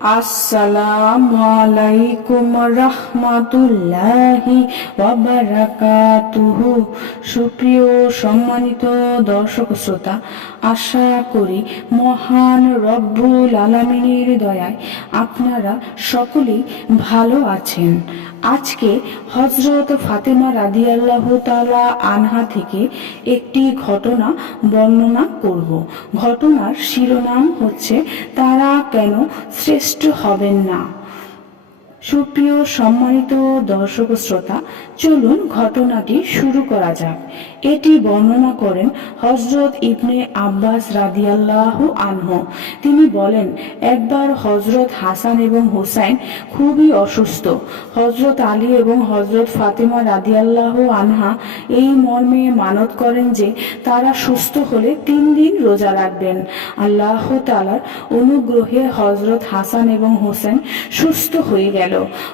আসসালামু আলাইকুম রাহমাতুল্লাহি ওয়া বারাকাতুহু। সুপ্রিয় সম্মানিত দর্শক শ্রোতা, আশা করি মহান রব্বুল আলামিনের দয়ায় আপনারা সকলেই ভালো আছেন। আজকে হযরত ফাতেমা রাদিয়াল্লাহু তাআলা আনহা থেকে একটি ঘটনা বর্ণনা করব। ঘটনার শিরোনাম হচ্ছে, তারা কেন শ্রেষ্ঠ হবেন না। সুপ্রিয় সম্মানিত দর্শক শ্রোতা, চলুন ঘটনাটি শুরু করা যাক। এটি বর্ণনা করেন হযরত ইবনে আব্বাস রাদিয়াল্লাহু আনহু। তিনি বলেন, একবার হযরত হাসান এবং হুসাইন খুবই অসুস্থ। হযরত আলী এবং হযরত ফাতেমা রাদিয়াল্লাহু আনহা এই মর্মে মানত করেন যে তারা সুস্থ হলে 3 দিন রোজা রাখবেন। আল্লাহ তাআলার অনুগ্রহে হযরত হাসান এবং হুসাইন সুস্থ হয়ে গেল।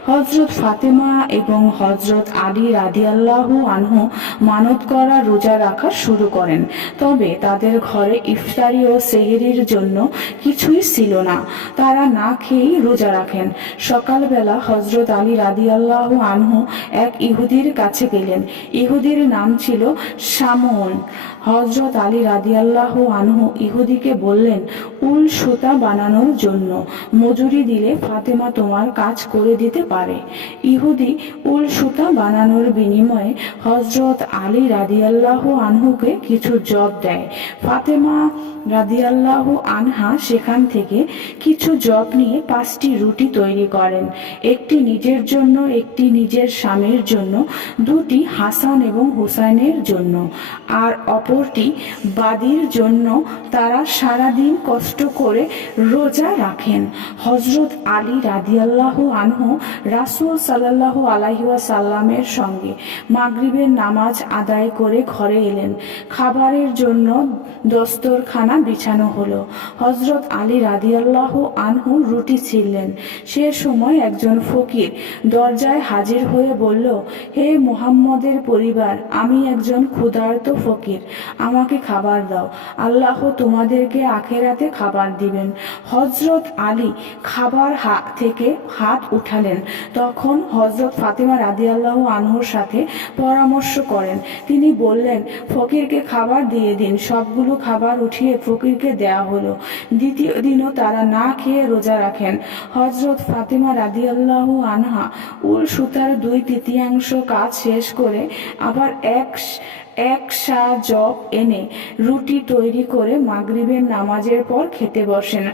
হযরত ফাতেমা এবং হযরত আলী রাদিয়াল্লাহু আনহু মানত করা রোজা রাখা শুরু করেন। তবে তাদের ঘরে ইফতারি ও সেহরির জন্য কিছুই ছিল না। তারা না খেয়েই রোজা রাখেন। সকালবেলা হযরত আলী রাদিয়াল্লাহু আনহু এক ইহুদির কাছে গেলেন। ইহুদির নাম ছিল শামউন। হযরত আলী রাদিয়াল্লাহু আনহু ইহুদিকে বললেন, উল সুতা বানানোর জন্য মজুরি দিলে ফাতেমা তোমার কাজ করে দিতে পারে। ইহুদি উল সুতা বানানোর বিনিময়ে হযরত আলী রাদিয়াল্লাহু আনহুকে কিছু জব দেয়। ফাতেমা রাদিয়াল্লাহু আনহা সেখান থেকে কিছু জব নিয়ে 5টি রুটি তৈরি করেন। একটি নিজের জন্য, একটি নিজের স্বামীর জন্য, 2টি হাসান এবং হুসাইনের জন্য, আর অপরটি বাদীর জন্য। তারা সারাদিন কষ্ট করে রোজা রাখেন। হযরত আলী রাদিয়াল্লাহু আনহু রাসূল সাল্লাল্লাহু আলাইহি ওয়াসাল্লামের সঙ্গে মাগরিবের নামাজ আদায় করে ঘরে এলেন। খাবারের জন্য দস্তরখানা বিছানো হলো। হযরত আলী রাদিয়াল্লাহু আনহু রুটি ছিললেন। সে সময় একজন ফকির দরজায় হাজির হয়ে বলল, হে মুহাম্মদের পরিবার, আমি একজন ক্ষুধার্ত ফকির, আমাকে খাবার দাও, আল্লাহ তোমাদেরকে আখেরাতে খাবার দিবেন। হযরত আলী খাবার থেকে হাত উঠালেন। তখন হযরত ফাতেমা রাদিয়াল্লাহু আনহুর সাথে পরামর্শ করেন। তিনি বললেন, ফকিরকে খাবার দিয়ে দিন। সবগুলো খাবার উঠিয়ে ফকিরকে দেয়া হলো। দ্বিতীয় দিনও তারা না খেয়ে রোজা রাখেন। হযরত ফাতেমা রাদিয়াল্লাহু আনহা উল সুতার 2/3 কাজ শেষ করে আবার এক সা জব এনে রুটি তৈরি করে মাগরিবের নামাজের পর খেতে বসেন।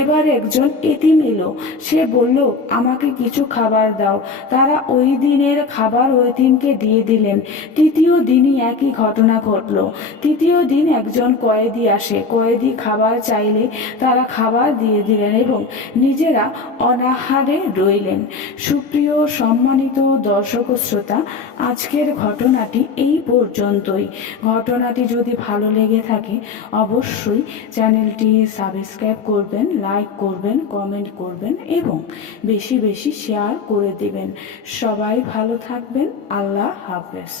এবার একজন এতিম এলো। সে বলল, আমাকে কিছু খাবার দাও। তারা ওই দিনের খাবার ওই এতিমকে দিয়ে দিলেন। তৃতীয় দিনই একই ঘটনা ঘটল। তৃতীয় দিন একজন কয়েদি আসে। কয়েদি খাবার চাইলে তারা খাবার দিয়ে দিলেন এবং নিজেরা অনাহারে রইলেন। সুপ্রিয় সম্মানিত দর্শক শ্রোতা, আজকের ঘটনাটি এই পর্যন্তই। ঘটনাটি যদি ভালো লেগে থাকে অবশ্যই চ্যানেলটি সাবস্ক্রাইব করবেন, লাইক করবেন, কমেন্ট করবেন এবং বেশি বেশি শেয়ার করে দেবেন। সবাই ভালো থাকবেন। আল্লাহ হাফেজ।